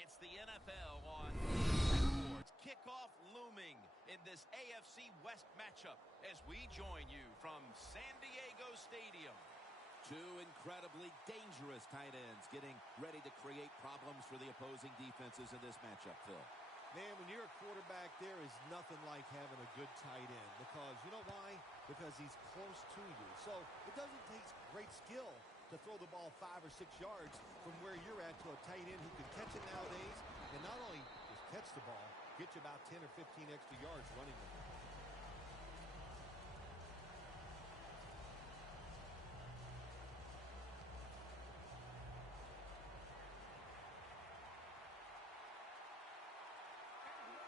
It's the NFL on Sports. Kickoff looming in this AFC West matchup as we join you from San Diego Stadium. Two incredibly dangerous tight ends getting ready to create problems for the opposing defenses in this matchup, Phil. Man, when you're a quarterback, there is nothing like having a good tight end. Because, you know why? Because he's close to you. So it doesn't take great skill to throw the ball 5 or 6 yards from where you're at to a tight end who can catch it nowadays. And not only just catch the ball, get you about 10 or 15 extra yards running with it.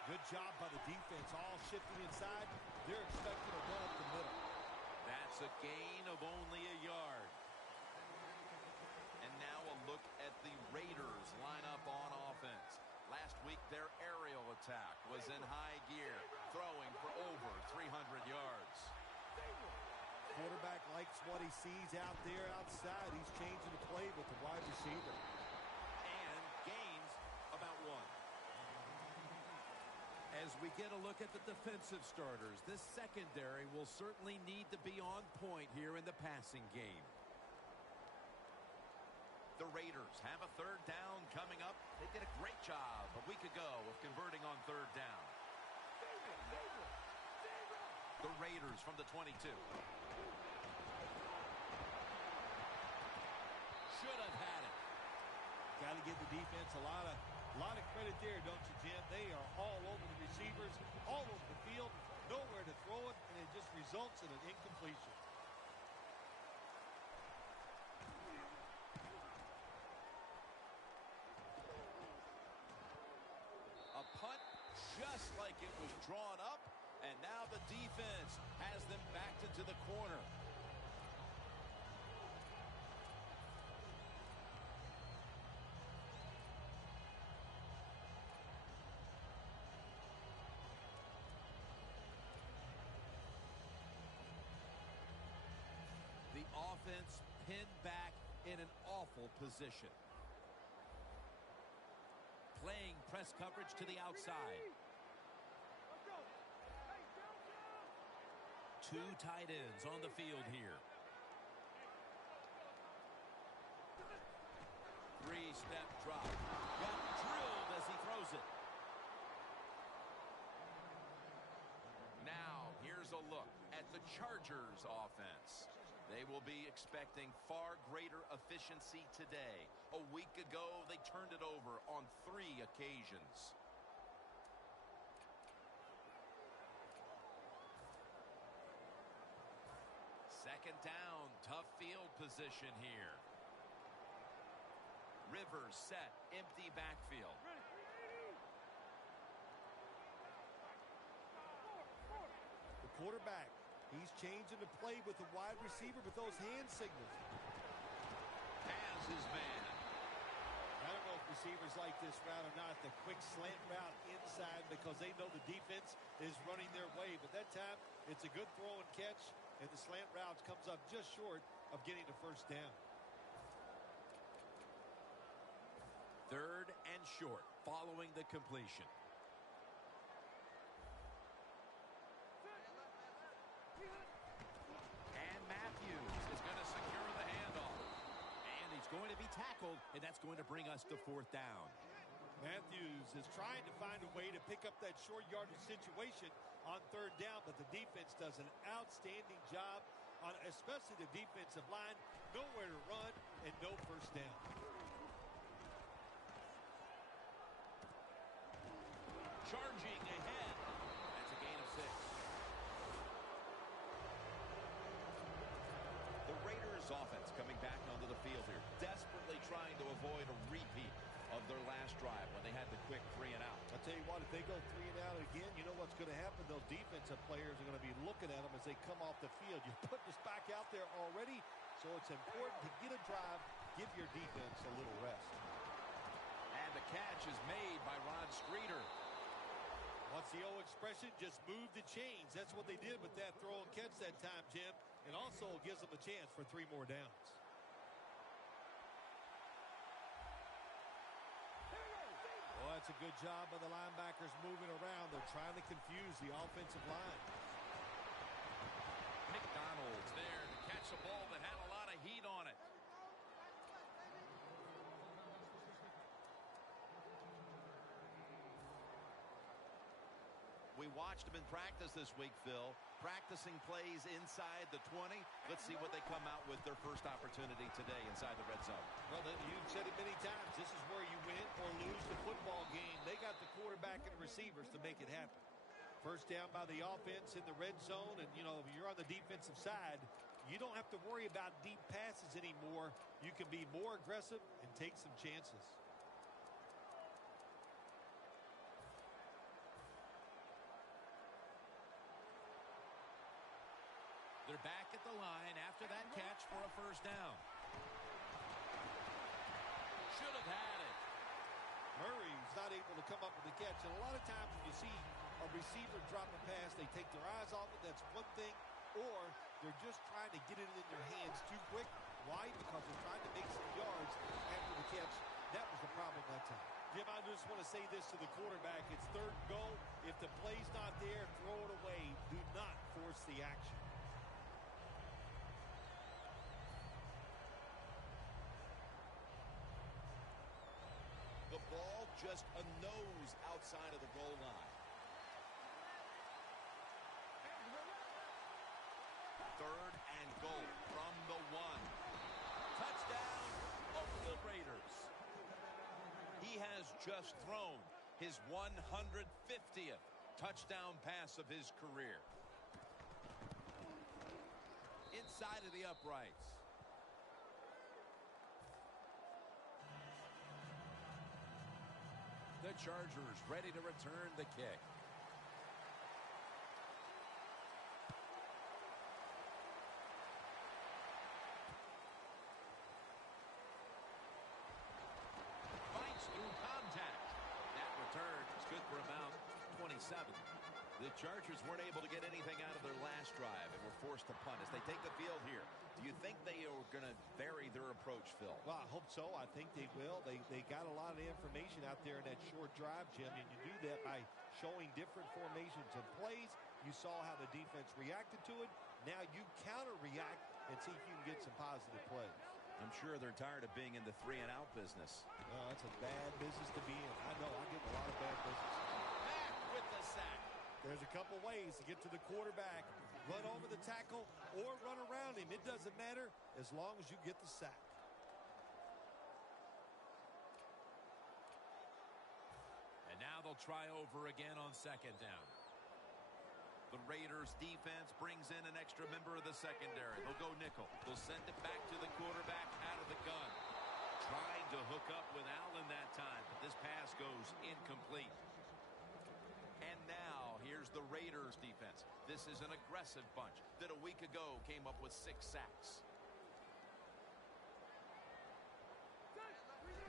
Good job by the defense, all shifting inside. They're expecting to run up the middle. That's a gain of only a yard. And now a look at the Raiders lineup on offense. Last week, their aerial attack was in high gear, throwing for over 300 yards. Quarterback likes what he sees out there outside. He's changing the play with the wide receiver. And gains about 1. As we get a look at the defensive starters, this secondary will certainly need to be on point here in the passing game. The Raiders have a 3rd down coming up. They did a great job a week ago of converting on 3rd down. The Raiders from the 22. Should have had it. Got to give the defense a lot of credit there, don't you, Jim? They are all over the receivers, all over the field, nowhere to throw it, and it just results in an incompletion. A punt just like it was drawn up, and now the defense has them backed into the corner. The offense pinned back in an awful position. Playing press coverage to the outside. 2 tight ends on the field here. 3-step drop. Got drilled as he throws it. Now, here's a look at the Chargers offense. They will be expecting far greater efficiency today. A week ago, they turned it over on 3 occasions. Second down, tough field position here. Rivers set, empty backfield. The quarterback, he's changing the play with the wide receiver with those hand signals. Has his man. I don't know if receivers like this route or not, the quick slant route inside, because they know the defense is running their way. But that time, it's a good throw and catch, and the slant route comes up just short of getting the 1st down. 3rd and short following the completion. And Matthews is going to secure the handoff. And he's going to be tackled, and that's going to bring us to 4th down. Matthews is trying to find a way to pick up that short yardage situation on 3rd down, but the defense does an outstanding job on especially the defensive line. Nowhere to run and no 1st down. Charging ahead. That's a gain of 6. The Raiders offense coming back onto the field here, desperately trying to avoid a repeat of their last drive when they had the quick 3 and out. I'll tell you what, if they go 3 and out again, you know what's going to happen? Those defensive players are going to be looking at them as they come off the field. You put this back out there already, so it's important to get a drive, give your defense a little rest. And the catch is made by Rod Streeter. What's the old expression? Just move the chains. That's what they did with that throw and catch that time, Jim. And also gives them a chance for 3 more downs. That's a good job by the linebackers moving around. They're trying to confuse the offensive line. McDonald's there to catch a ball that had a lot of heat on it. We watched him in practice this week, Phil. Practicing plays inside the 20. Let's see what they come out with their first opportunity today inside the red zone. Well, you've said it many times. This is where you win or lose the football game. They got the quarterback and receivers to make it happen. First down by the offense in the red zone. And, you know, if you're on the defensive side, you don't have to worry about deep passes anymore. You can be more aggressive and take some chances. They're back at the line after that catch for a first down. Should have had it. Murray's not able to come up with the catch. And a lot of times when you see a receiver drop a pass, they take their eyes off it. That's one thing. Or they're just trying to get it in their hands too quick. Why? Because they're trying to make some yards after the catch. That was the problem that time. Jim, I just want to say this to the quarterback. It's third and goal. If the play's not there, throw it away. Do not force the action. The ball just a nose outside of the goal line. Third and goal from the 1. Touchdown, Oakland Raiders. He has just thrown his 150th touchdown pass of his career. Inside of the uprights. The Chargers ready to return the kick. Fights through contact. That return is good for about 27. The Chargers weren't able to get anything out of their last drive and were forced to punt as they take the field here. Do you think they are going to vary their approach, Phil? Well, I hope so. I think they will. They got a lot of information out there in that short drive, Jim, and you do that by showing different formations and plays. You saw how the defense reacted to it. Now you counter-react and see if you can get some positive plays. I'm sure they're tired of being in the 3-and-out business. Well, that's a bad business to be in. I know. I get a lot of bad business. Back with the sack. There's a couple ways to get to the quarterback. Run over the tackle or run around him. It doesn't matter as long as you get the sack. And now they'll try over again on second down. The Raiders defense brings in an extra member of the secondary. They'll go nickel. They'll send it back to the quarterback out of the gun. Tried to hook up with Allen that time, but this pass goes incomplete. And now here's the Raiders defense. This is an aggressive bunch that a week ago came up with 6 sacks.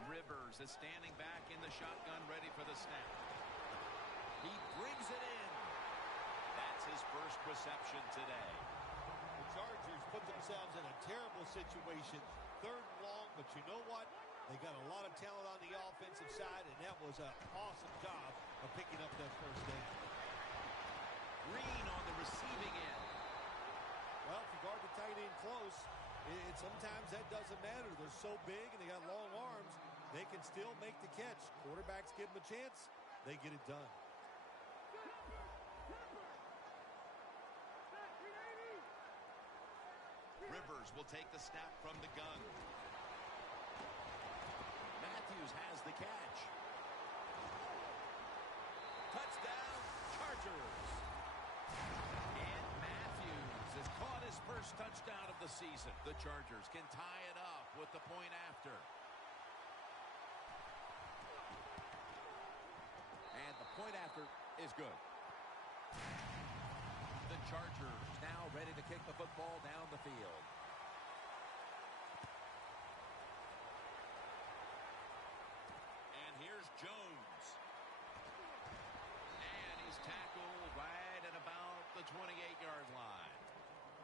Rivers is standing back in the shotgun ready for the snap. He brings it in. That's his first reception today. The Chargers put themselves in a terrible situation. Third and long, but you know what? They got a lot of talent on the offensive side, and that was an awesome job of picking up that first down. Green on the receiving end. Well, if you guard the tight end close, sometimes that doesn't matter. They're so big and they got long arms, they can still make the catch. Quarterbacks give them a chance, they get it done. Rivers will take the snap from the gun. Matthews has the catch. Touchdown, Chargers. And Matthews has caught his first touchdown of the season. The Chargers can tie it up with the point after. And the point after is good. The Chargers now ready to kick the football down the field. And here's Jones. And he's tackled right at about the 28-yard line.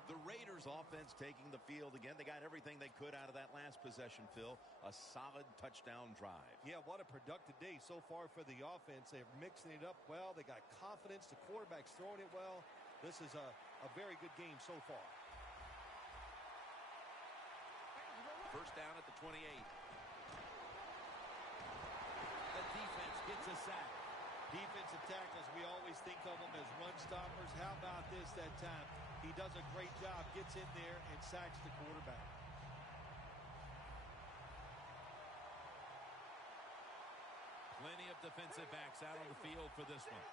The Raiders offense taking the field again. They got everything they could out of that last possession, Phil. A solid touchdown drive. Yeah, what a productive day so far for the offense. They're mixing it up well. They got confidence. The quarterback's throwing it well. This is a very good game so far. First down at the 28. The defense gets a sack. Defensive tackles, we always think of them as run stoppers. How about this that time? He does a great job, gets in there and sacks the quarterback. Plenty of defensive backs out on the field for this one.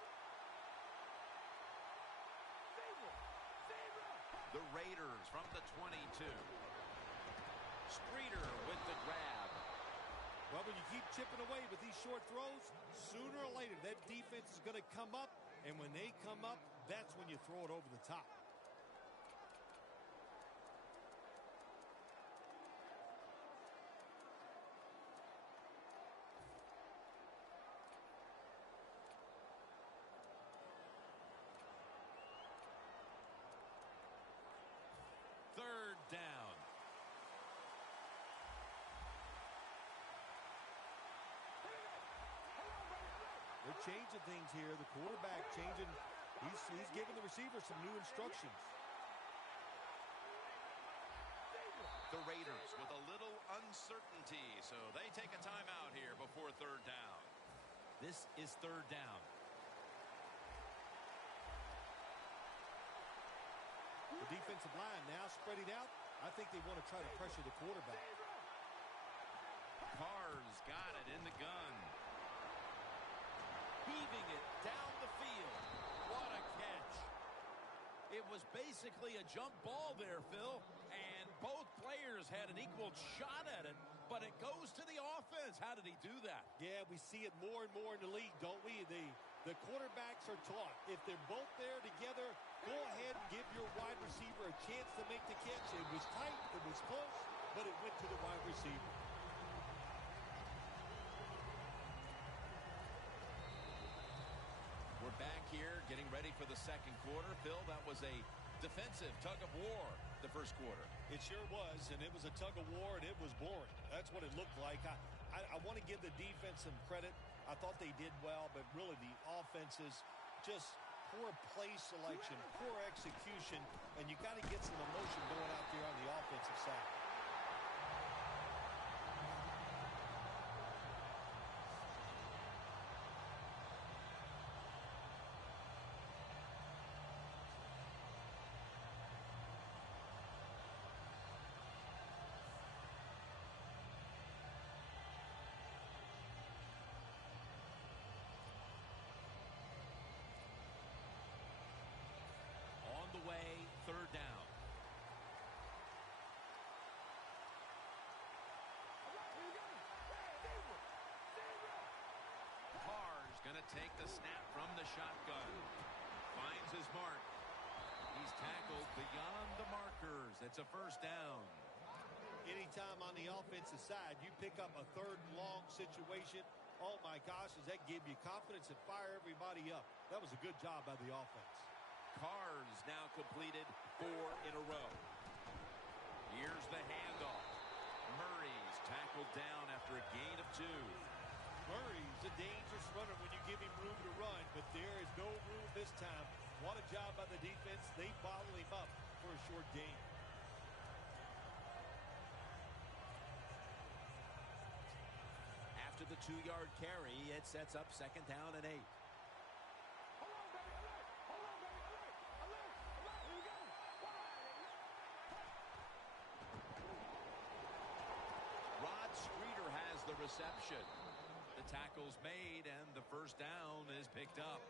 The Raiders from the 22. Streeter with the grab. Well, when you keep chipping away with these short throws, sooner or later that defense is going to come up, and when they come up, that's when you throw it over the top. Third down. They're changing things here. The quarterback changing. He's giving the receiver some new instructions. The Raiders with a little uncertainty, so they take a timeout here before third down. This is third down. The defensive line now spreading out. I think they want to try to pressure the quarterback. Carr's got it in the gun. Heaving it down the field. What a catch. It was basically a jump ball there, Phil, and both players had an equal shot at it, but it goes to the offense. How did he do that? Yeah, we see it more and more in the league, don't we? The quarterbacks are taught. If they're both there together, go ahead and give your wide receiver a chance to make the catch. It was tight, it was close, but it went to the wide receiver. We're back here getting ready for the second quarter. Phil, that was a defensive tug of war the first quarter. It sure was, and it was a tug of war, and it was boring. That's what it looked like. I want to give the defense some credit. I thought they did well, but really the offense is just poor play selection, poor execution, and you got to get some emotion going out there on the offensive side. On the way, third down. Carr's going to take the snap from the shotgun. Finds his mark. He's tackled beyond the markers. It's a first down. Anytime on the offensive side, you pick up a third and long situation, oh my gosh, does that give you confidence and fire everybody up? That was a good job by the offense. Carr's now completed 4 in a row. Here's the handoff. Murray's tackled down after a gain of 2. Murray's a dangerous runner when you give him room to run, but there is no room this time. What a job by the defense. They bottle him up for a short gain. After the 2-yard carry, it sets up second down and 8. Streeter has the reception. The tackle's made, and the first down is picked up.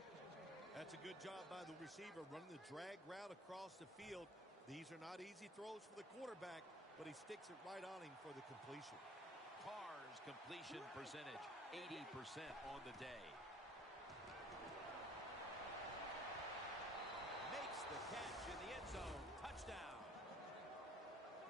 That's a good job by the receiver, running the drag route across the field. These are not easy throws for the quarterback, but he sticks it right on him for the completion. Carr's completion percentage, 80% on the day. Makes the catch in the end zone. Touchdown.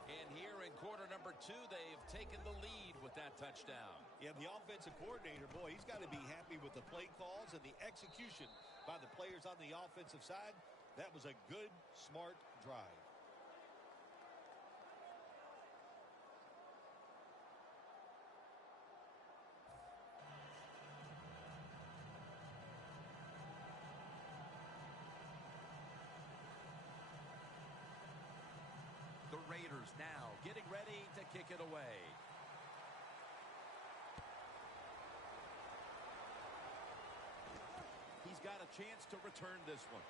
And here in quarter number 2, they've taken the lead with that touchdown. Yeah, the offensive coordinator, boy, he's got to be happy with the play calls and the execution by the players on the offensive side. That was a good, smart drive. Raiders now getting ready to kick it away. He's got a chance to return this one.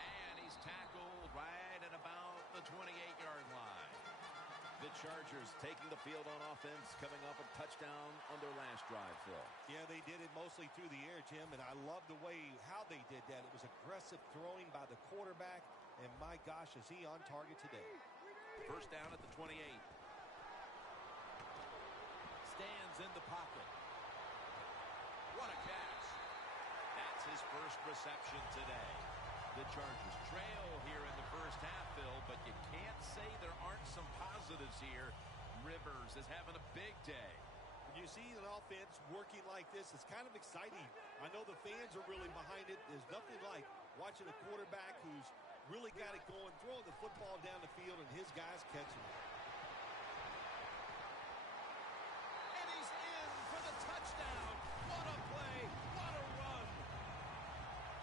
And he's tackled right at about the 28-yard line. The Chargers taking the field on offense, coming off a touchdown on their last drive, Phil. Yeah, they did it mostly through the air, Jim, and I love the way how they did that. It was aggressive throwing by the quarterback, and my gosh, is he on target today. First down at the 28. Stands in the pocket. What a catch. That's his first reception today. The Chargers trail here in the first half, Phil, but you can't say there aren't some positives here. Rivers is having a big day. When you see an offense working like this, it's kind of exciting. I know the fans are really behind it. There's nothing like watching a quarterback who's really got it going, throwing the football down the field, and his guys catching it. And he's in for the touchdown. What a play. What a run.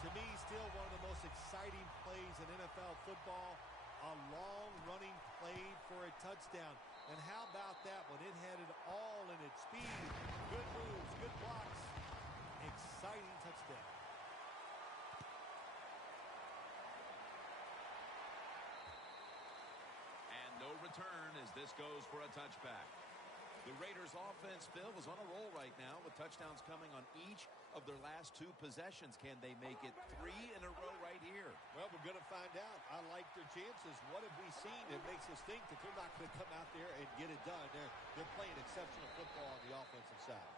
To me, still one of the most exciting plays in NFL football, a long-running play for a touchdown. And how about that when it had it all in its speed, good moves, good blocks, exciting touchdown. And no return as this goes for a touchback. The Raiders offense, Phil, is on a roll right now with touchdowns coming on each of their last two possessions. Can they make it 3 in a row right here? Well, we're going to find out. I like their chances. What have we seen that makes us think that they're not going to come out there and get it done? They're playing exceptional football on the offensive side.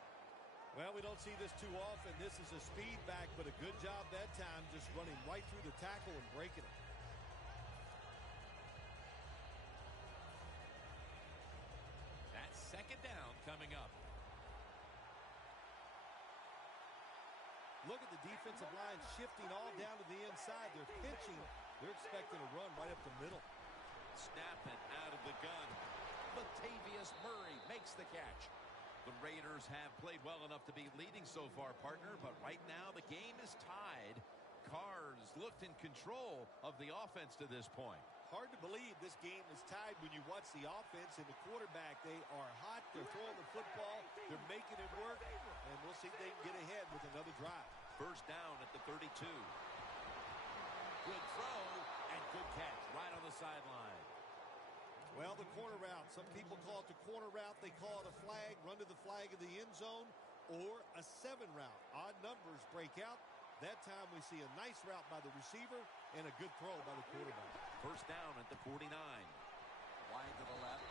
Well, we don't see this too often. This is a speed back, but a good job that time just running right through the tackle and breaking it. That's second down coming up. Look at the defensive line shifting all down to the inside. They're pitching. They're expecting a run right up the middle. Snapping out of the gun. Latavius Murray makes the catch. The Raiders have played well enough to be leading so far, partner, but right now the game is tied. Carrs looked in control of the offense to this point. Hard to believe this game is tied when you watch the offense and the quarterback. They are hot. They're throwing the football. They're making it work. And we'll see if they can get ahead with another drive. First down at the 32. Good throw and good catch right on the sideline. Well, the corner route. Some people call it the corner route. They call it a flag, run to the flag of the end zone, or a 7 route. Odd numbers break out. That time we see a nice route by the receiver and a good throw by the quarterback. First down at the 49. Wide to the left.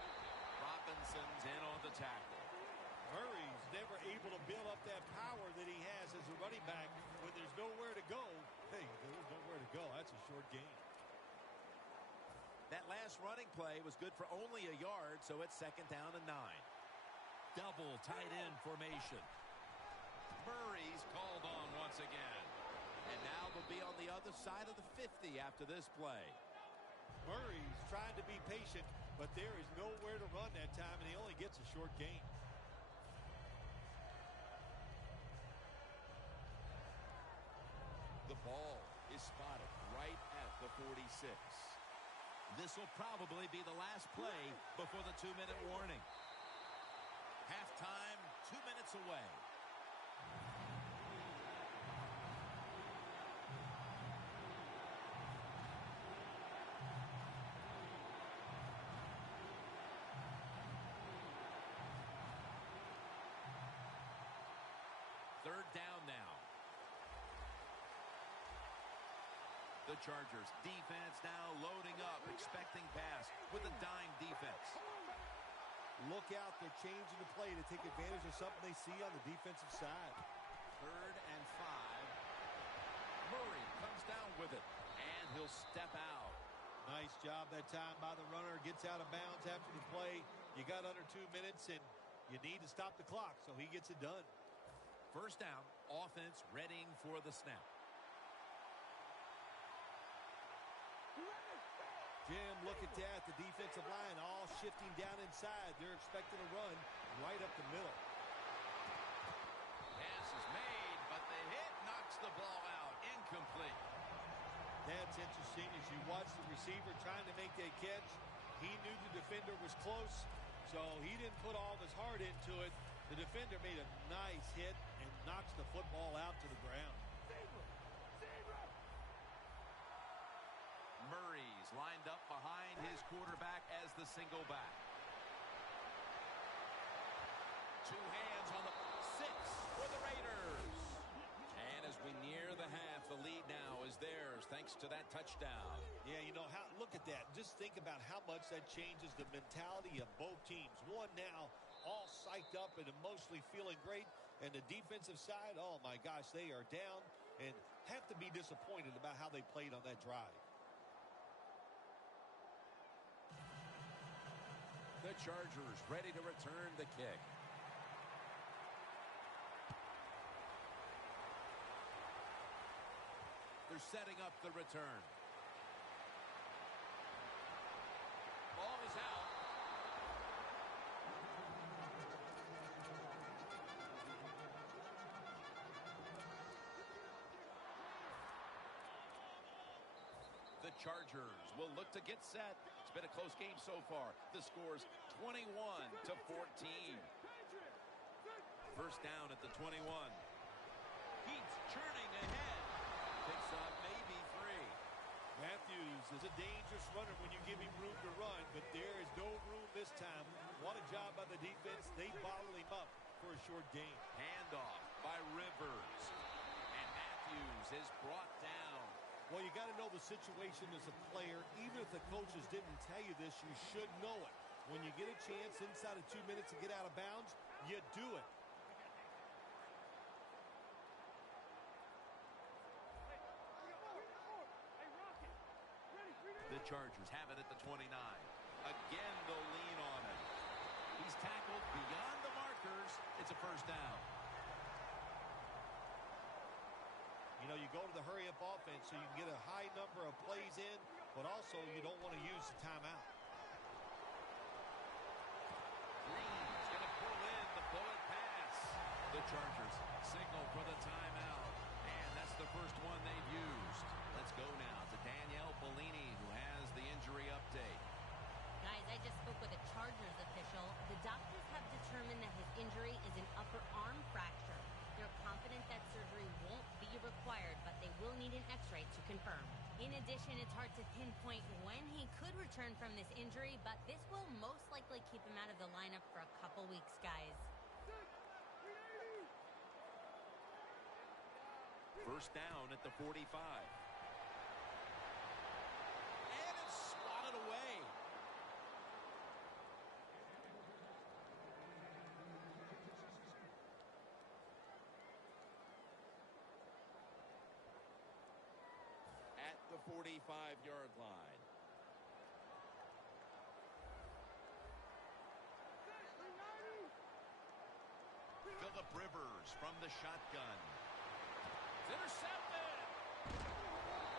Robinson's in on the tackle. Murray's never able to build up that power that he has as a running back when there's nowhere to go. Hey, there's nowhere to go. That's a short game. That last running play was good for only a yard, so it's second down and 9. Double tight end formation. Murray's called on once again. And now they'll be on the other side of the 50 after this play. Murray's trying to be patient, but there is nowhere to run that time, and he only gets a short gain. The ball is spotted right at the 46. This will probably be the last play before the 2-minute warning. Halftime, 2 minutes away. Third down now. The Chargers defense now loading up, expecting pass with a dime defense. Look out, they're changing the play to take advantage of something they see on the defensive side. 3rd and 5. Murray comes down with it, and he'll step out. Nice job that time by the runner. Gets out of bounds after the play. You got under 2 minutes, and you need to stop the clock, so he gets it done. First down, offense readying for the snap. Jim, look at that. The defensive line all shifting down inside. They're expecting a run right up the middle. Pass is made, but the hit knocks the ball out. Incomplete. That that's interesting. As you watch the receiver trying to make that catch, he knew the defender was close, so he didn't put all of his heart into it. The defender made a nice hit and knocks the football out to the ground. Murray's lined up behind his quarterback as the single back. Two hands on the 6 for the Raiders. And as we near the half, the lead now is theirs thanks to that touchdown. Yeah, you know, look at that. Just think about how much that changes the mentality of both teams. One now all psyched up and emotionally feeling great. And the defensive side, oh my gosh, they are down and have to be disappointed about how they played on that drive. The Chargers ready to return the kick. They're setting up the return. Ball is out. The Chargers will look to get set. It's been a close game so far. The score's 21-14. First down at the 21. He's churning ahead. Picks up maybe 3. Matthews is a dangerous runner when you give him room to run, but there is no room this time. What a job by the defense. They bottled him up for a short gain. Handoff by Rivers. And Matthews is brought down. Well, you got to know the situation as a player. Even if the coaches didn't tell you this, you should know it. When you get a chance inside of 2 minutes to get out of bounds, you do it. The Chargers have it at the 29. Again, they'll lean on him. He's tackled beyond the markers. It's a first down. You know, you go to the hurry-up offense so you can get a high number of plays in, but also you don't want to use the timeout. Green's going to pull in the bullet pass. The Chargers signal for the timeout, and that's the first one they've used. Let's go now to Danielle Bellini, who has the injury update. Guys, I just spoke with a Chargers official. The doctors have determined that his injury is an upper arm fracture. They're confident that surgery won't be required, but they will need an x-ray to confirm. In addition, it's hard to pinpoint when he could return from this injury, but this will most likely keep him out of the lineup for a couple weeks, guys. First down at the 45. And it's swatted away. At the 45-yard line. Phillip Rivers from the shotgun. Intercepted.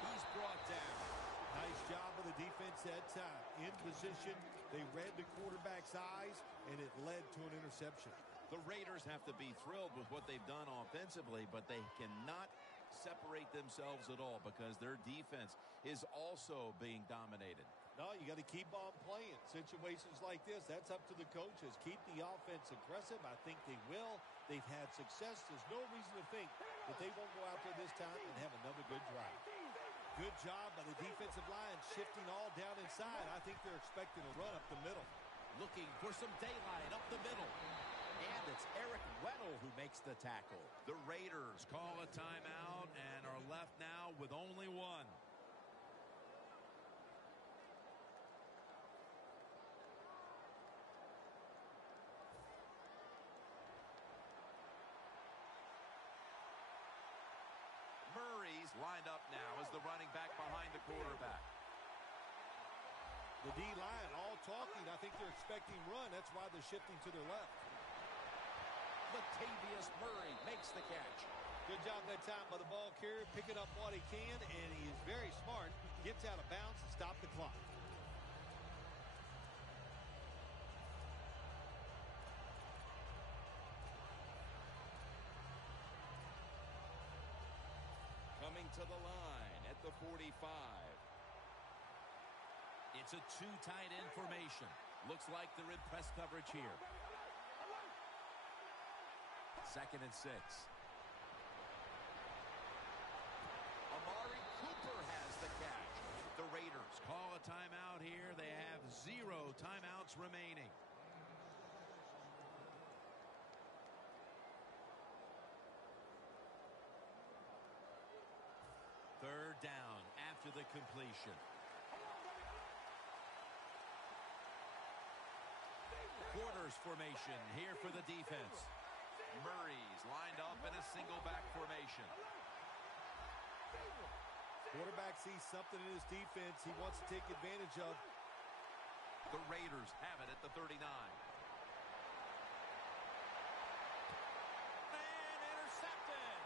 He's brought down. Nice job of the defense that time. In position, they read the quarterback's eyes, and it led to an interception. The Raiders have to be thrilled with what they've done offensively, but they cannot separate themselves at all because their defense is also being dominated. No, you got to keep on playing. Situations like this, that's up to the coaches. Keep the offense aggressive. I think they will. They've had success. There's no reason to think that they won't go out there this time and have another good drive. Good job by the defensive line, shifting all down inside. I think they're expecting a run up the middle. Looking for some daylight up the middle. And it's Eric Weddle who makes the tackle. The Raiders call a timeout and are left now with only one. Murray's lined up now as the running back behind the quarterback. The D-line all talking. I think they're expecting run. That's why they're shifting to their left. Latavius Murray makes the catch. Good job that time by the ball carrier, picking up what he can, and he is very smart. Gets out of bounds to stop the clock. Coming to the line at at the 45. It's a two tight end formation. Looks like they're in press coverage here. 2nd and 6. Amari Cooper has the catch. The Raiders call a timeout here. They have 0 timeouts remaining. Third down after the completion. Quarters formation here for the defense. Murray's lined up in a single back formation. Quarterback sees something in his defense he wants to take advantage of. The Raiders have it at the 39. And intercepted.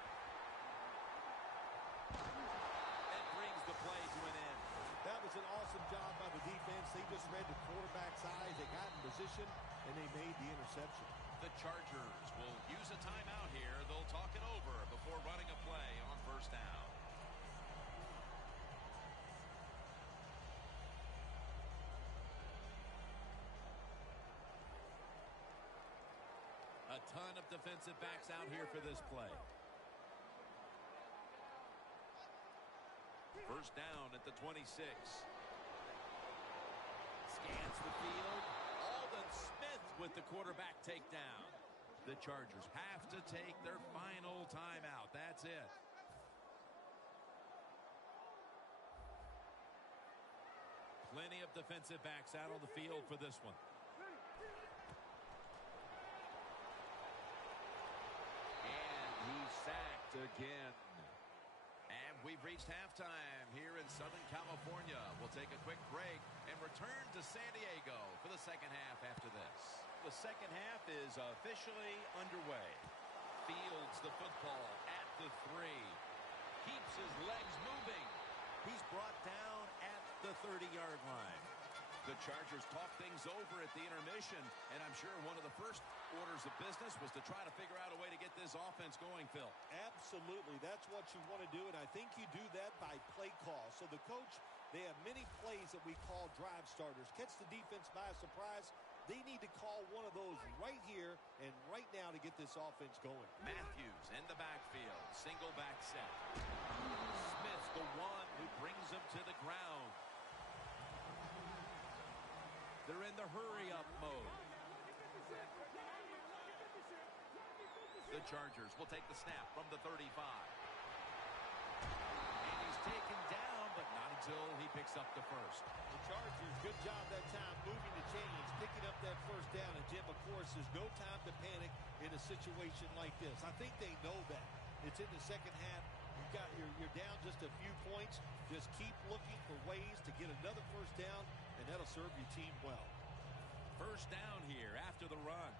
That brings the play to an end. That was an awesome job by the defense. They just read the quarterback's eyes. They got in position, and they made the interception. The Chargers will use a timeout here. They'll talk it over before running a play on first down. A ton of defensive backs out here for this play. First down at the 26. Scans the field. Aldon Smith with the quarterback takedown. The Chargers have to take their final timeout. That's it. Plenty of defensive backs out on the field for this one. And he's sacked again. And we've reached halftime here in Southern California. We'll take a quick break and return to San Diego for the second half after this. The second half is officially underway. Fields the football at the 3. Keeps his legs moving. He's brought down at the 30-yard line. The Chargers talk things over at the intermission, and I'm sure one of the first orders of business was to try to figure out a way to get this offense going, Phil. Absolutely. That's what you want to do, and I think you do that by play call. So the coach, they have many plays that we call drive starters. Catch the defense by surprise. They need to call one of those right here and right now to get this offense going. Matthews in the backfield. Single back set. Smith, the one who brings him to the ground. They're in the hurry-up mode. The Chargers will take the snap from the 35. And he's taken down, but not until he picks up the first. The Chargers, good job that time moving the chains, picking up that first down. And, Jim, of course, there's no time to panic in a situation like this. I think they know that. It's in the second half. You're down just a few points. Just keep looking for ways to get another first down, and that'll serve your team well. First down here after the run.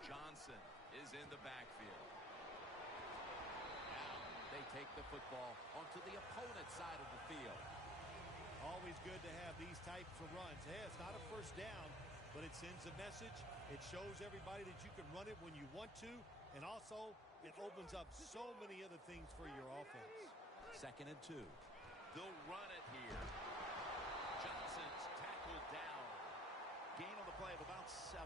Johnson is in the backfield. Now they take the football onto the opponent's side of the field. Always good to have these types of runs. Hey, it's not a first down, but it sends a message. It shows everybody that you can run it when you want to, and also it opens up so many other things for your offense. 2nd and 2. They'll run it here. Johnson's tackled down. Gain on the play of about 7.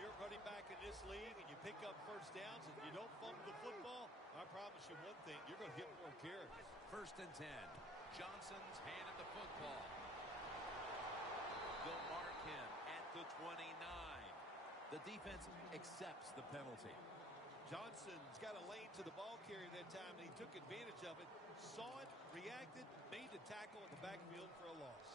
You're running back in this league and you pick up first downs and you don't fumble the football, I promise you one thing, you're going to get more carries. 1st and 10. Johnson's handed the football. They'll mark him at the 29. The defense accepts the penalty. Johnson's got a lane to the ball carrier that time, and he took advantage of it, saw it, reacted, made the tackle in the backfield for a loss.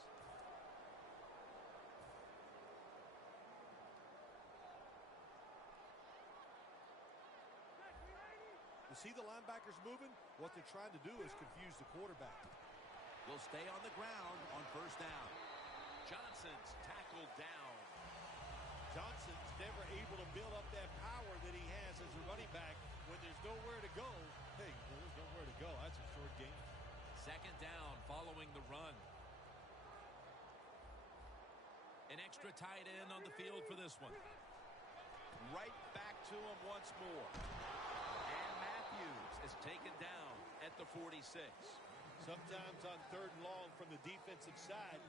You see the linebackers moving? What they're trying to do is confuse the quarterback. They'll stay on the ground on first down. Johnson's tackled down. Johnson's never able to build up that power that he has as a running back when there's nowhere to go. Hey, there's nowhere to go. That's a short game. 2nd down following the run. An extra tight end on the field for this one. Right back to him once more. And Matthews is taken down at the 46. Sometimes on 3rd and long from the defensive side,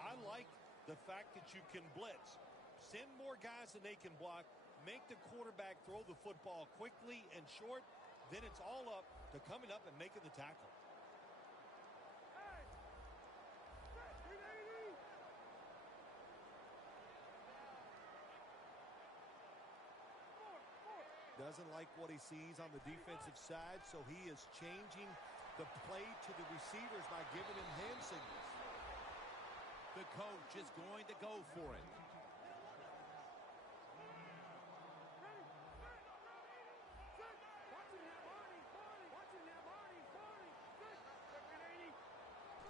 I like the fact that you can blitz. Send more guys than they can block. Make the quarterback throw the football quickly and short. Then it's all up to coming up and making the tackle. Doesn't like what he sees on the defensive side, so he is changing the play to the receivers by giving him hand signals. The coach is going to go for it.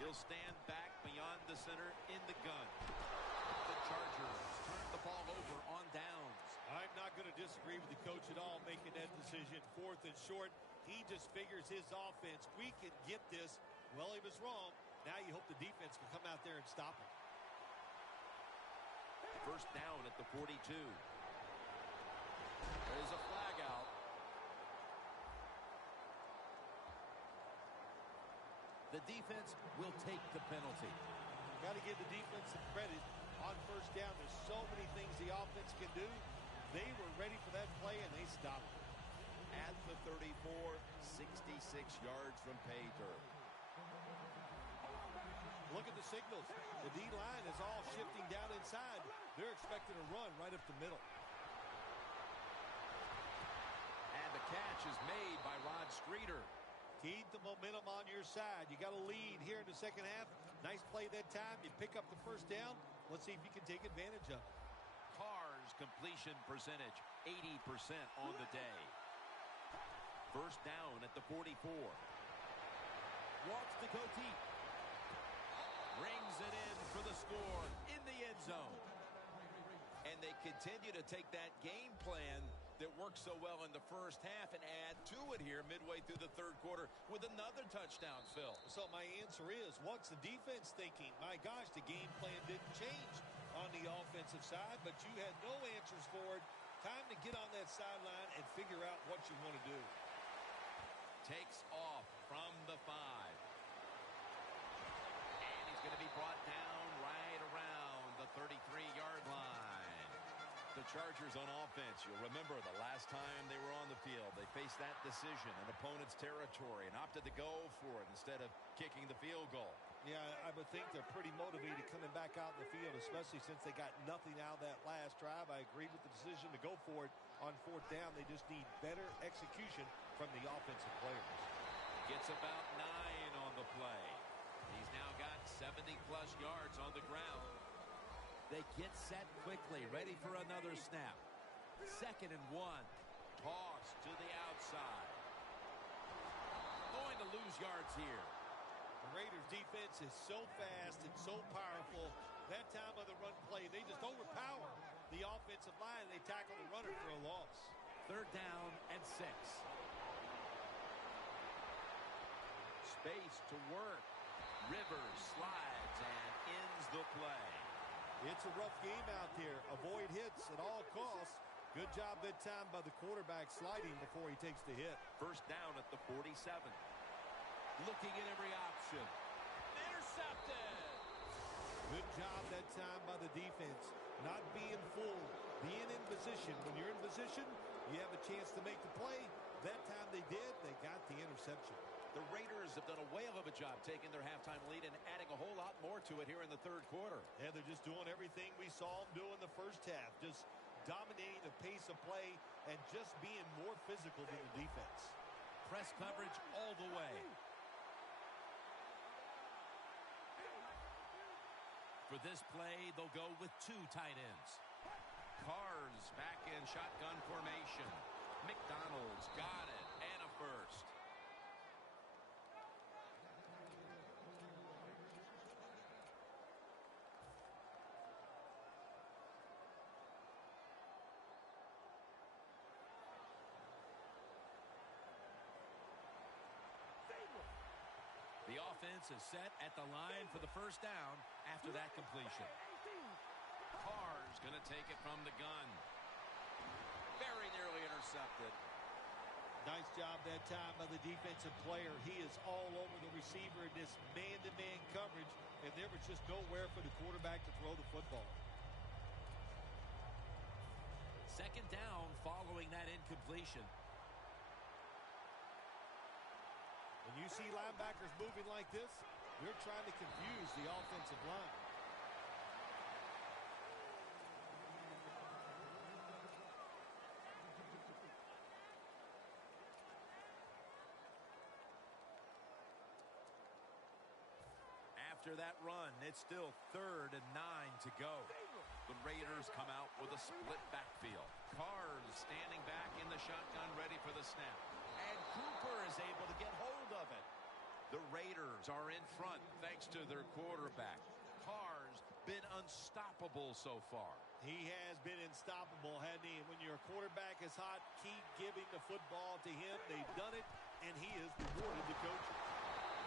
He'll stand back beyond the center in the gun. The Chargers turn the ball over on downs. I'm not going to disagree with the coach at all making that decision. 4th and short. He just figures his offense, we can get this. Well, he was wrong. Now you hope the defense can come out there and stop him. First down at the 42. There's a flag out. The defense will take the penalty. Got to give the defense some credit on first down. There's so many things the offense can do. They were ready for that play, and they stopped it. At the 34, 66 yards from pay dirt. Look at the signals. The D-line is all shifting down inside. They're expecting a run right up the middle. And the catch is made by Rod Streeter. Keep the momentum on your side. You got a lead here in the second half. Nice play that time. You pick up the first down. Let's see if you can take advantage of it. Carr's completion percentage, 80% on the day. First down at the 44. Wants to go deep. Rings it in for the score in the end zone. And they continue to take that game plan that worked so well in the first half and add to it here midway through the 3rd quarter with another touchdown, Phil. So my answer is, what's the defense thinking? My gosh, the game plan didn't change on the offensive side, but you had no answers for it. Time to get on that sideline and figure out what you want to do. Takes off from the 5. And he's going to be brought down right around the 33-yard line. The Chargers on offense, you'll remember the last time they were on the field, they faced that decision in opponent's territory and opted to go for it instead of kicking the field goal. Yeah, I would think they're pretty motivated coming back out in the field, especially since they got nothing out of that last drive. I agree with the decision to go for it on 4th down. They just need better execution from the offensive players. Gets about 9 on the play. He's now got 70-plus yards on the ground. They get set quickly, ready for another snap. 2nd and 1. Toss to the outside. Going to lose yards here. The Raiders defense is so fast and so powerful. That time of the run play, they just overpower the offensive line. They tackle the runner for a loss. 3rd down and 6. Space to work. Rivers slides and ends the play. It's a rough game out there. Avoid hits at all costs. Good job that time by the quarterback sliding before he takes the hit. First down at the 47. Looking at every option. Intercepted. Good job that time by the defense. Not being fooled. Being in position. When you're in position, you have a chance to make the play. That time they did. They got the interception. The Raiders have done a whale of a job taking their halftime lead and adding a whole lot more to it here in the 3rd quarter. Yeah, they're just doing everything we saw them do in the first half. Just dominating the pace of play and just being more physical than the defense. Press coverage all the way. For this play, they'll go with 2 tight ends. Carr's back in shotgun formation. McDonald's got it, and a first. The offense is set at the line for the first down after that completion. Carr's going to take it from the gun. Very nearly intercepted. did. Nice job that time by the defensive player. He is all over the receiver in this man-to-man coverage, and there was just nowhere for the quarterback to throw the football. Second down following that incompletion. When you see linebackers moving like this, they're trying to confuse the offensive line. After that run, it's still 3rd and 9 to go. The Raiders come out with a split backfield. Carr's standing back in the shotgun, ready for the snap. And Cooper is able to get hold of it. The Raiders are in front thanks to their quarterback. Carr's been unstoppable so far. He has been unstoppable, hasn't he? When your quarterback is hot, keep giving the football to him. They've done it, and he has rewarded the coaches.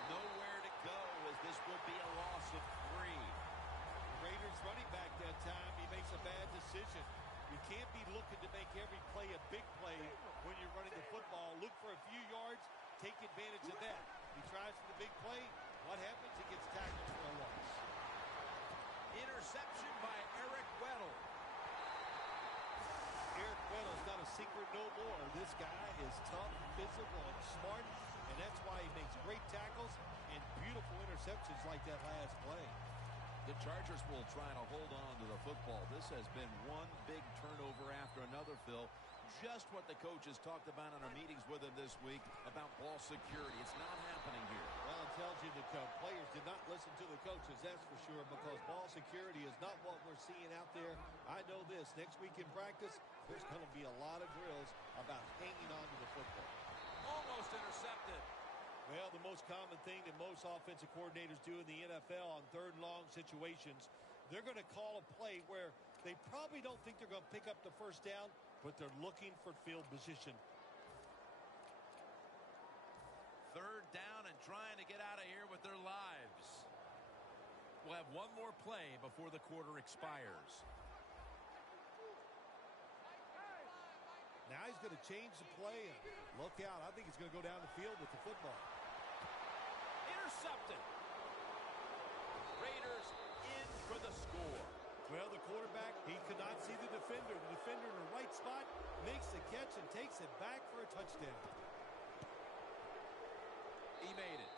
Nowhere to go, as this will be a loss of 3. The Raiders running back that time, he makes a bad decision. You can't be looking to make every play a big play when you're running the football. Look for a few yards, take advantage of that. He tries for the big play. What happens? He gets tackled for a loss. Interception by Eric Weddle. Eric Weddle's not a secret no more. This guy is tough, physical, and smart, and that's why he makes great tackles and beautiful interceptions like that last play. The Chargers will try to hold on to the football. This has been one big turnover after another, Phil. Just what the coaches talked about in our meetings with him this week about ball security. It's not happening here. Well, it tells you the players did not listen to the coaches, that's for sure, because ball security is not what we're seeing out there. I know this. Next week in practice, there's going to be a lot of drills about hanging on to the football. Almost intercepted. Well, the most common thing that most offensive coordinators do in the NFL on 3rd and long situations, they're going to call a play where they probably don't think they're going to pick up the first down, but they're looking for field position. 3rd down and trying to get out of here with their lives. We'll have one more play before the quarter expires. Now he's going to change the play. Look out. I think he's going to go down the field with the football. Intercepted. Raiders in for the score. Well, the quarterback, he could not see the defender. The defender in the right spot makes the catch and takes it back for a touchdown. He made it.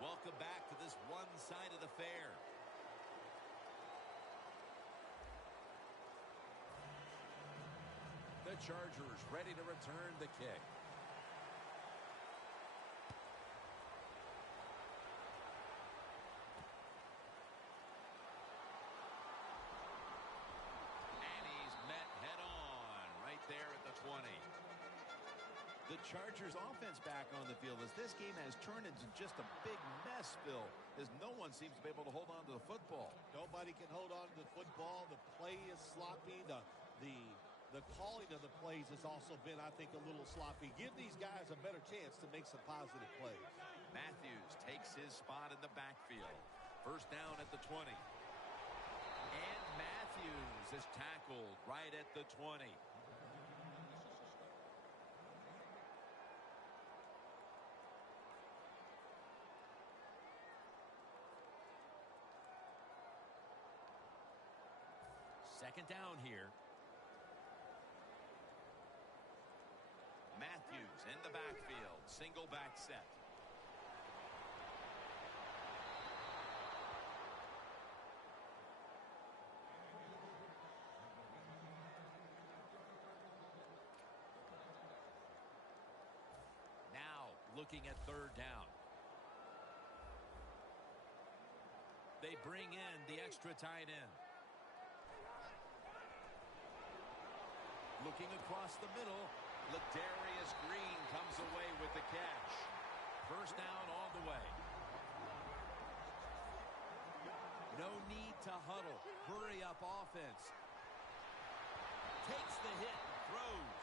Welcome back to this one side of the fair. The Chargers ready to return the kick. And he's met head on right there at the 20. The Chargers offense back on the field as this game has turned into just a big mess, Phil, as no one seems to be able to hold on to the football. Nobody can hold on to the football. The play is sloppy. The calling of the plays has also been, I think, a little sloppy. Give these guys a better chance to make some positive plays. Matthews takes his spot in the backfield. First down at the 20. And Matthews is tackled right at the 20. Second down here. Matthews in the backfield. Single back set. Now looking at 3rd down. They bring in the extra tight end. Looking across the middle. Ladarius Green comes away with the catch. First down all the way. No need to huddle. Hurry up offense. Takes the hit. Throws.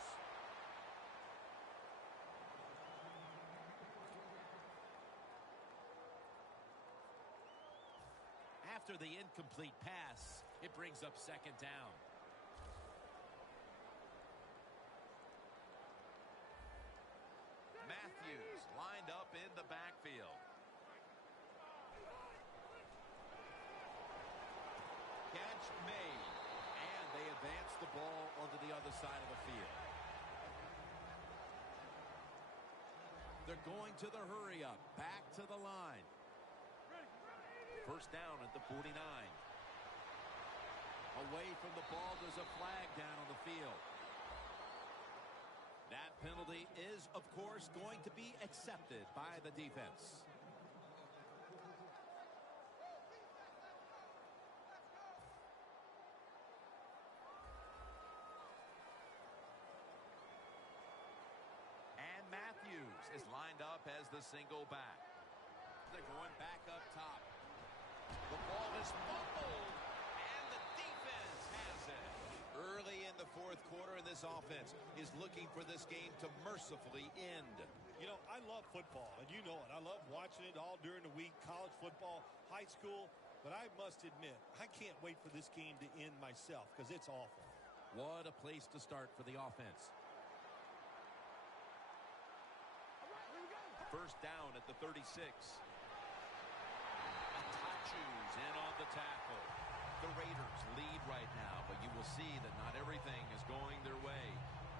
After the incomplete pass, it brings up second down. catch made. And they advance the ball onto the other side of the field. They're going to the hurry-up. Back to the line. First down at the 49. Away from the ball, there's a flag down on the field. That penalty is, of course, going to be accepted by the defense. And Matthews is lined up as the single back. They're going back up top. The ball is fumbled, and the defense has it. Early in the fourth quarter, and this offense is looking for this game to mercifully end. You know, I love football, and you know it. I love watching it all during the week, college football, high school. But I must admit, I can't wait for this game to end myself because it's awful. What a place to start for the offense. First down at the 36. Atachu's in on the tackle. The Raiders lead right now, but you will see that not everything is going their way.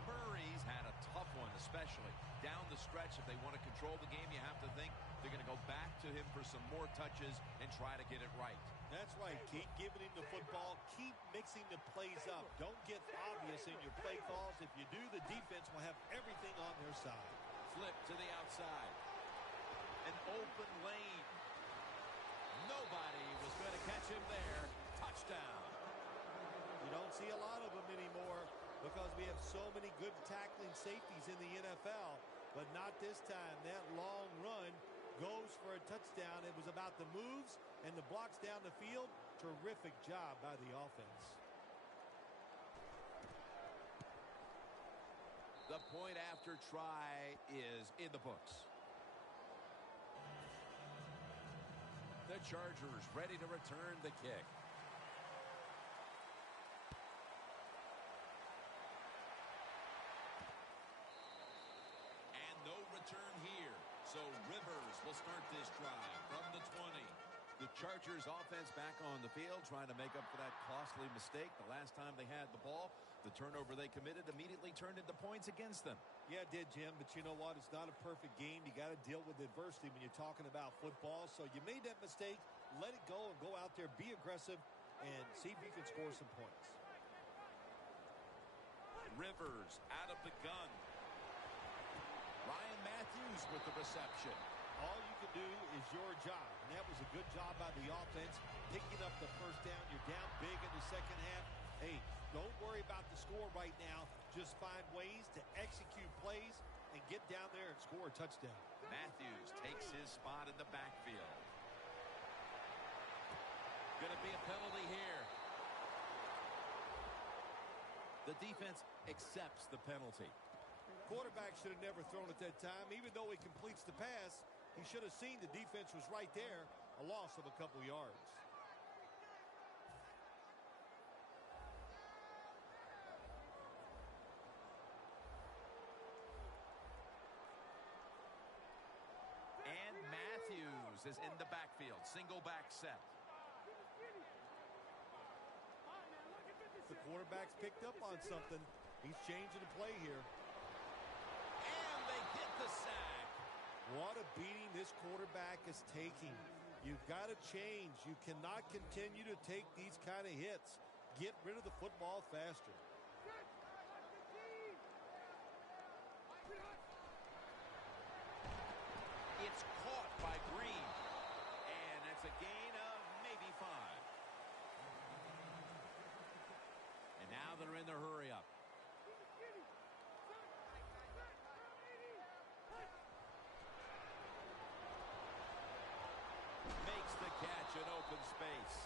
Murray's had a tough one, especially down the stretch. If they want to control the game, you have to think they're going to go back to him for some more touches and try to get it right. That's right. Keep giving him the football. Keep mixing the plays up. Don't get obvious in your play calls. If you do, the defense will have everything on their side. Flip to the outside. An open lane. Nobody was going to catch him there. Touchdown. You don't see a lot of them anymore because we have so many good tackling safeties in the NFL. But not this time. That long run goes for a touchdown. It was about the moves and the blocks down the field. Terrific job by the offense. The point after try is in the books. The Chargers ready to return the kick. And no return here. So Rivers will start this drive from the 20. The Chargers offense back on the field trying to make up for that costly mistake. The last time they had the ball, the turnover they committed immediately turned into points against them. Yeah, it did, Jim, but you know what? It's not a perfect game. You got to deal with adversity when you're talking about football. So you made that mistake, let it go and go out there, be aggressive, and see if you can score some points. Rivers out of the gun. Ryan Matthews with the reception. All you can do is your job, and that was a good job by the offense, picking up the first down. You're down big in the second half. Hey, don't worry about the score right now. Just find ways to execute plays and get down there and score a touchdown. Matthews takes his spot in the backfield. Going to be a penalty here. The defense accepts the penalty. Quarterback should have never thrown at that time. Even though he completes the pass, he should have seen the defense was right there. A loss of a couple yards. And Matthews is in the backfield. Single back set. The quarterback's picked up on something. He's changing the play here. And they get the sack. What a beating this quarterback is taking. You've got to change. You cannot continue to take these kind of hits. Get rid of the football faster. It's caught by Green. And that's a gain of maybe 5. And now they're in the hurry-up. Makes the catch in open space.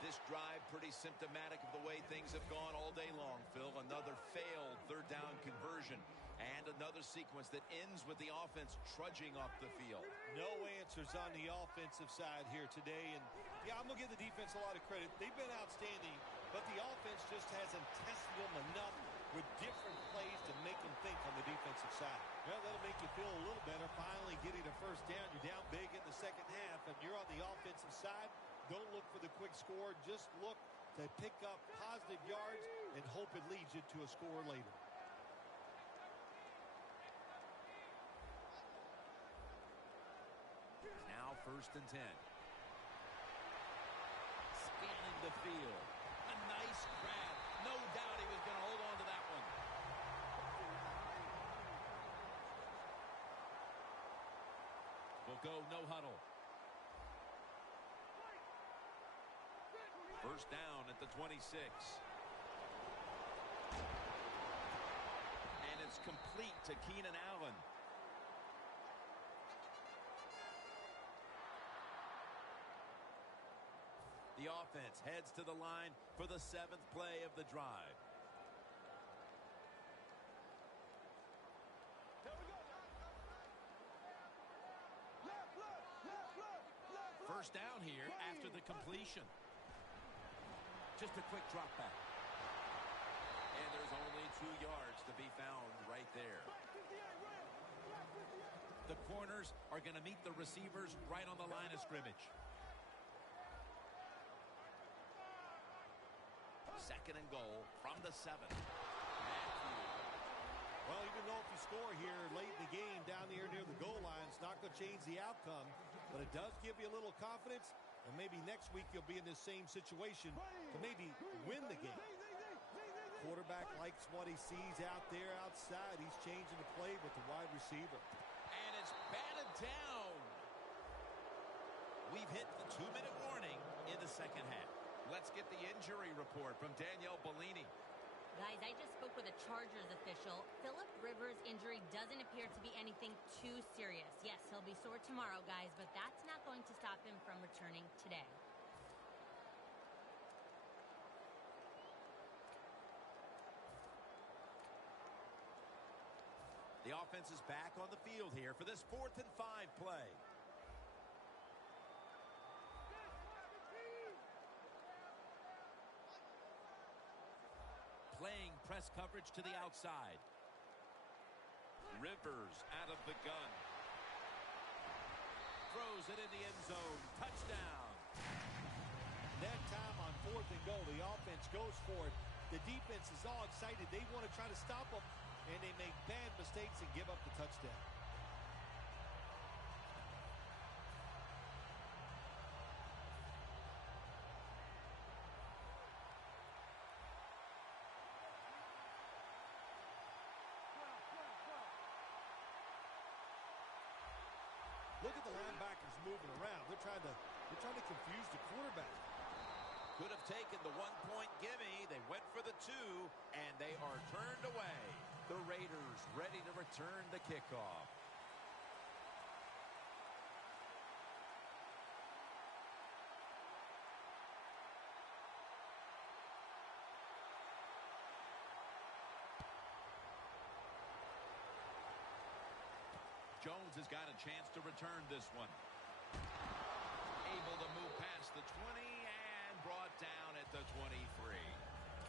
This drive pretty symptomatic of the way things have gone all day long, Phil. Another failed third down conversion. And another sequence that ends with the offense trudging off the field. No answers on the offensive side here today. And, yeah, I'm going to give the defense a lot of credit. They've been outstanding, but the offense just hasn't tested them enough with different plays to make them think on the defensive side. Well, that'll make you feel a little better. Finally getting a first down. You're down big in the second half, and you're on the offensive side. Don't look for the quick score. Just look to pick up positive yards and hope it leads you to a score later. Now 1st and 10. Scanning the field. A nice grab. No doubt he was going to hold on to that one. We'll go no huddle. 1st down at the 26. And it's complete to Keenan Allen. The offense heads to the line for the 7th play of the drive. First down here after the completion. Just a quick drop back. And there's only 2 yards to be found right there. The corners are going to meet the receivers right on the line of scrimmage. 2nd and goal from the 7. Well, even though if you score here late in the game down here near the goal line, it's not going to change the outcome, but it does give you a little confidence, and maybe next week you'll be in this same situation to maybe win the game. Quarterback likes what he sees out there outside. He's changing the play with the wide receiver. And it's batted down. We've hit the 2-minute warning in the 2nd half. Let's get the injury report from Danielle Bellini. Guys, I just spoke with a Chargers official. Phillip Rivers' injury doesn't appear to be anything too serious. Yes, he'll be sore tomorrow, guys, but that's not going to stop him from returning today. The offense is back on the field here for this 4th and 5 play. Playing press coverage to the outside. Rivers out of the gun. Throws it in the end zone. Touchdown. That time on 4th and goal, the offense goes for it. The defense is all excited. They want to try to stop them, and they make bad mistakes and give up the touchdown. Look at the linebackers moving around. They're trying to confuse the quarterback. Could have taken the 1-point gimme. They went for the 2, and they are turned away. The Raiders ready to return the kickoff. Jones has got a chance to return this one. Able to move past the 20 and brought down at the 23.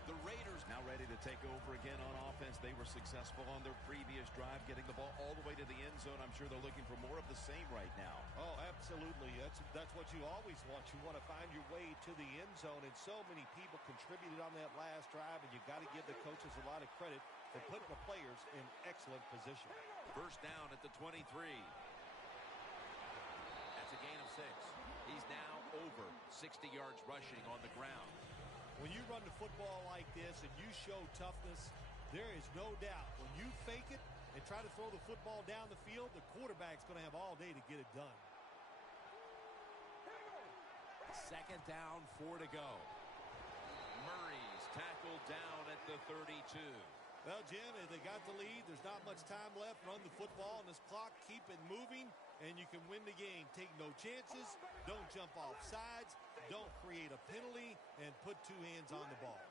The Raiders now ready to take over again on offense. They were successful on their previous drive, getting the ball all the way to the end zone. I'm sure they're looking for more of the same right now. Oh, absolutely. That's what you always want. You want to find your way to the end zone, and so many people contributed on that last drive, and you got to give the coaches a lot of credit for putting the players in excellent position. First down at the 23. That's a gain of 6. He's now over 60 yards rushing on the ground. When you run the football like this and you show toughness, there is no doubt when you fake it and try to throw the football down the field, the quarterback's going to have all day to get it done. 2nd down, 4 to go. Murray's tackled down at the 32. Well, Jim, if they got the lead, there's not much time left. Run the football on this clock, keep it moving, and you can win the game. Take no chances, don't jump off sides, don't create a penalty, and put 2 hands on the ball.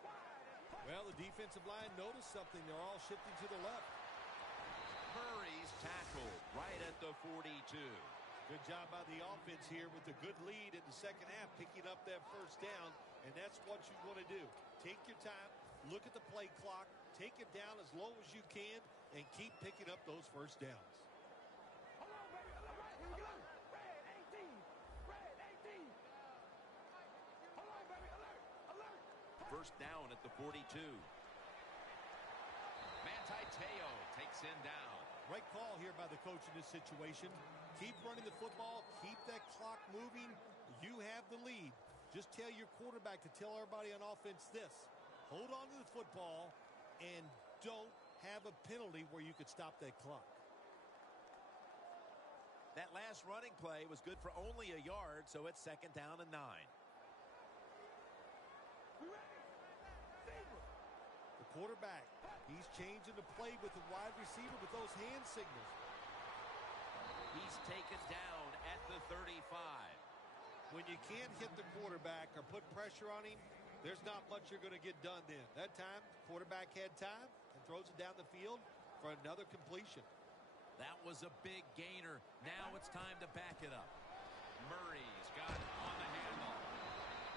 Well, the defensive line noticed something. They're all shifting to the left. Murray's tackled right at the 42. Good job by the offense here with a good lead in the 2nd half, picking up that first down, and that's what you want to do. Take your time, look at the play clock, take it down as low as you can, and keep picking up those first downs. first down at the 42. Manti Te'o takes him down. Right call here by the coach in this situation. Keep running the football. Keep that clock moving. You have the lead. Just tell your quarterback to tell everybody on offense this. Hold on to the football and don't have a penalty where you could stop that clock. That last running play was good for only a yard, so it's second down and 9. The quarterback, he's changing the play with the wide receiver with those hand signals. He's taken down at the 35. When you can't hit the quarterback or put pressure on him, there's not much you're going to get done then. That time, quarterback had time and throws it down the field for another completion. That was a big gainer. Now it's time to back it up. Murray's got it on the handle.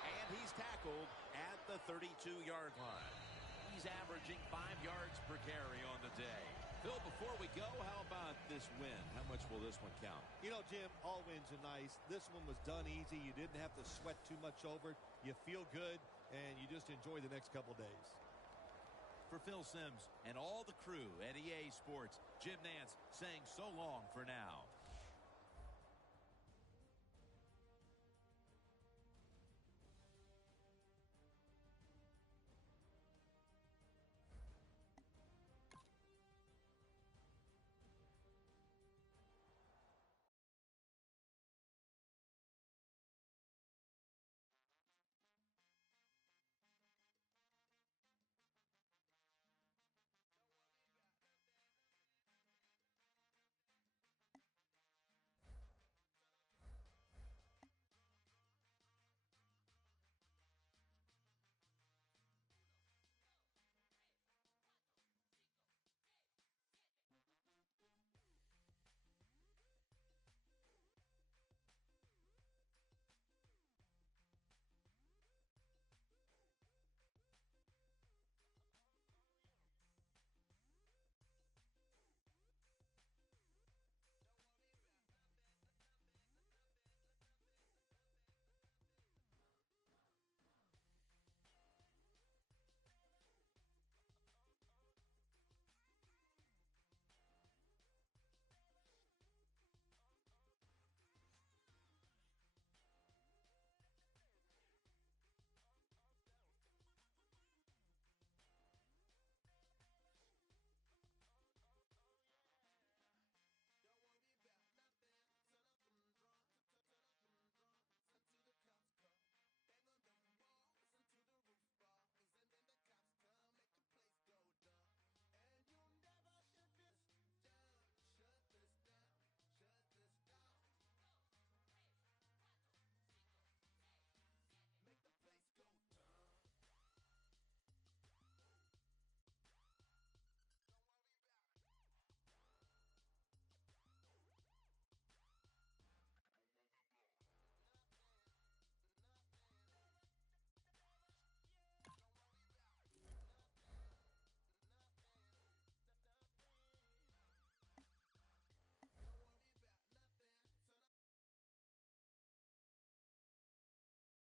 And he's tackled at the 32-yard line. He's averaging 5 yards per carry on the day. Phil, before we go, how about this win? How much will this one count? You know, Jim, all wins are nice. This one was done easy. You didn't have to sweat too much over it. You feel good, and you just enjoy the next couple days. For Phil Simms and all the crew at EA Sports, Jim Nance saying so long for now.